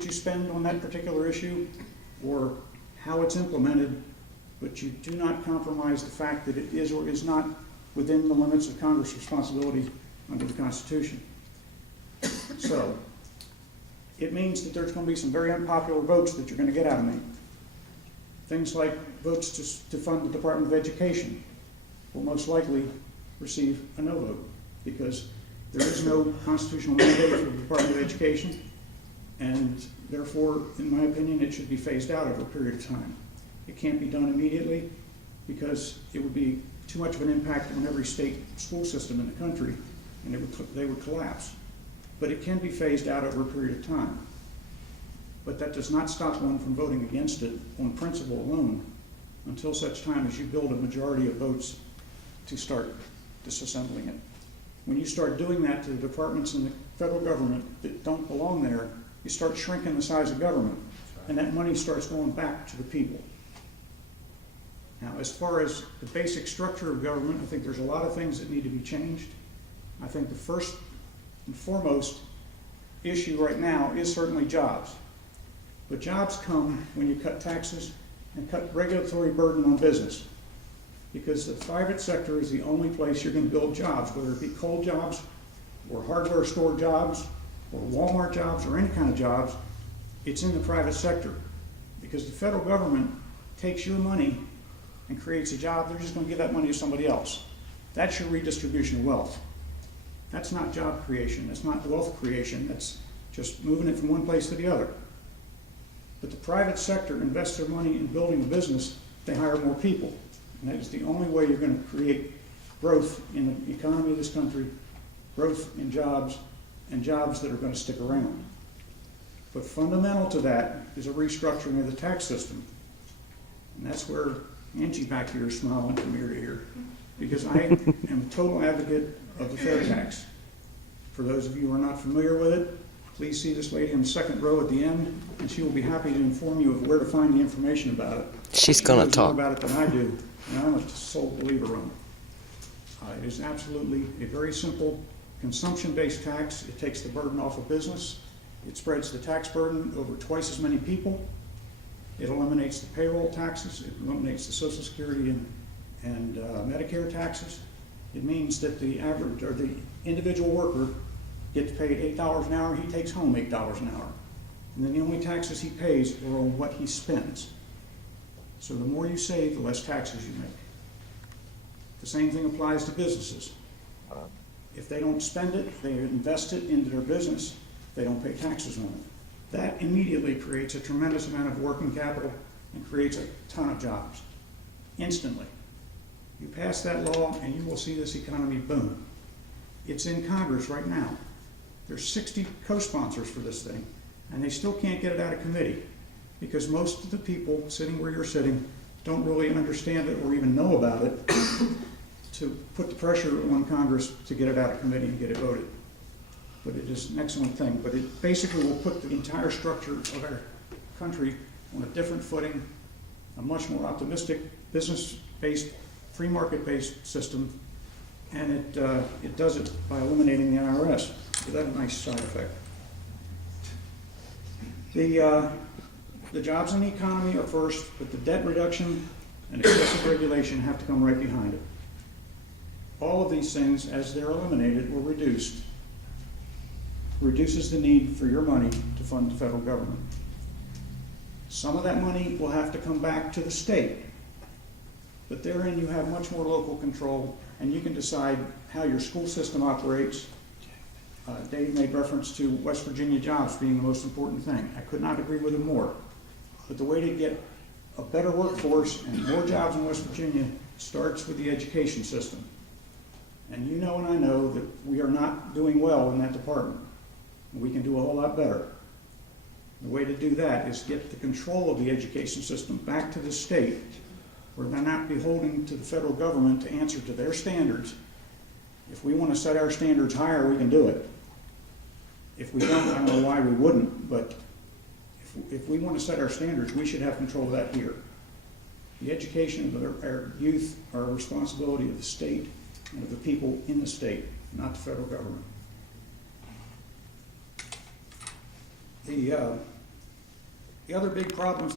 you spend on that particular issue or how it's implemented, but you do not compromise the fact that it is or is not within the limits of Congress' responsibility under the Constitution. So, it means that there's going to be some very unpopular votes that you're going to get out of me. Things like votes to fund the Department of Education will most likely receive a no vote because there is no constitutional mandate for the Department of Education, and therefore, in my opinion, it should be phased out over a period of time. It can't be done immediately because it would be too much of an impact on every state school system in the country, and they would collapse. But it can be phased out over a period of time. But that does not stop one from voting against it on principle alone until such time as you build a majority of votes to start disassembling it. When you start doing that to the departments in the federal government that don't belong there, you start shrinking the size of government, and that money starts going back to the people. Now, as far as the basic structure of government, I think there's a lot of things that need to be changed. I think the first and foremost issue right now is certainly jobs. But jobs come when you cut taxes and cut regulatory burden on business. Because the private sector is the only place you're going to build jobs, whether it be coal jobs or hardware store jobs or Walmart jobs or any kind of jobs. It's in the private sector. Because the federal government takes your money and creates a job, they're just going to give that money to somebody else. That's your redistribution of wealth. That's not job creation, that's not wealth creation, that's just moving it from one place to the other. But the private sector invests their money in building a business, they hire more people. And that is the only way you're going to create growth in the economy of this country, growth in jobs, and jobs that are going to stick around. But fundamental to that is a restructuring of the tax system. And that's where Angie back here is smiling from ear to ear. Because I am a total advocate of the fair tax. For those of you who are not familiar with it, please see this lady in the second row at the end, and she will be happy to inform you of where to find the information about it. She's going to talk more about it than I do, and I'm a sole believer on it. It is absolutely a very simple consumption-based tax. It takes the burden off of business. It spreads the tax burden over twice as many people. It eliminates the payroll taxes. It eliminates the Social Security and Medicare taxes. It means that the average or the individual worker gets paid $8 an hour, he takes home $8 an hour. And then the only taxes he pays are on what he spends. So the more you save, the less taxes you make. The same thing applies to businesses. If they don't spend it, they invest it into their business, they don't pay taxes on it. That immediately creates a tremendous amount of working capital and creates a ton of jobs, instantly. You pass that law and you will see this economy boom. It's in Congress right now. There's 60 co-sponsors for this thing, and they still can't get it out of committee because most of the people sitting where you're sitting don't really understand it or even know about it to put the pressure on Congress to get it out of committee and get it voted. But it is an excellent thing. But it basically will put the entire structure of our country on a different footing, a much more optimistic, business-based, free market-based system, and it does it by eliminating the IRS. So that's a nice side effect. The jobs in the economy are first, but the debt reduction and excessive regulation have to come right behind it. All of these things, as they're eliminated or reduced, reduces the need for your money to fund the federal government. Some of that money will have to come back to the state, but therein you have much more local control, and you can decide how your school system operates. Dave made reference to West Virginia jobs being the most important thing. I could not agree with him more. But the way to get a better workforce and more jobs in West Virginia starts with the education system. And you know and I know that we are not doing well in that department. We can do a whole lot better. The way to do that is get the control of the education system back to the state, where they're not beholden to the federal government to answer to their standards. If we want to set our standards higher, we can do it. If we don't, I don't know why we wouldn't, but if we want to set our standards, we should have control of that here. The education of our youth are a responsibility of the state and of the people in the state, not the federal government. The other big problems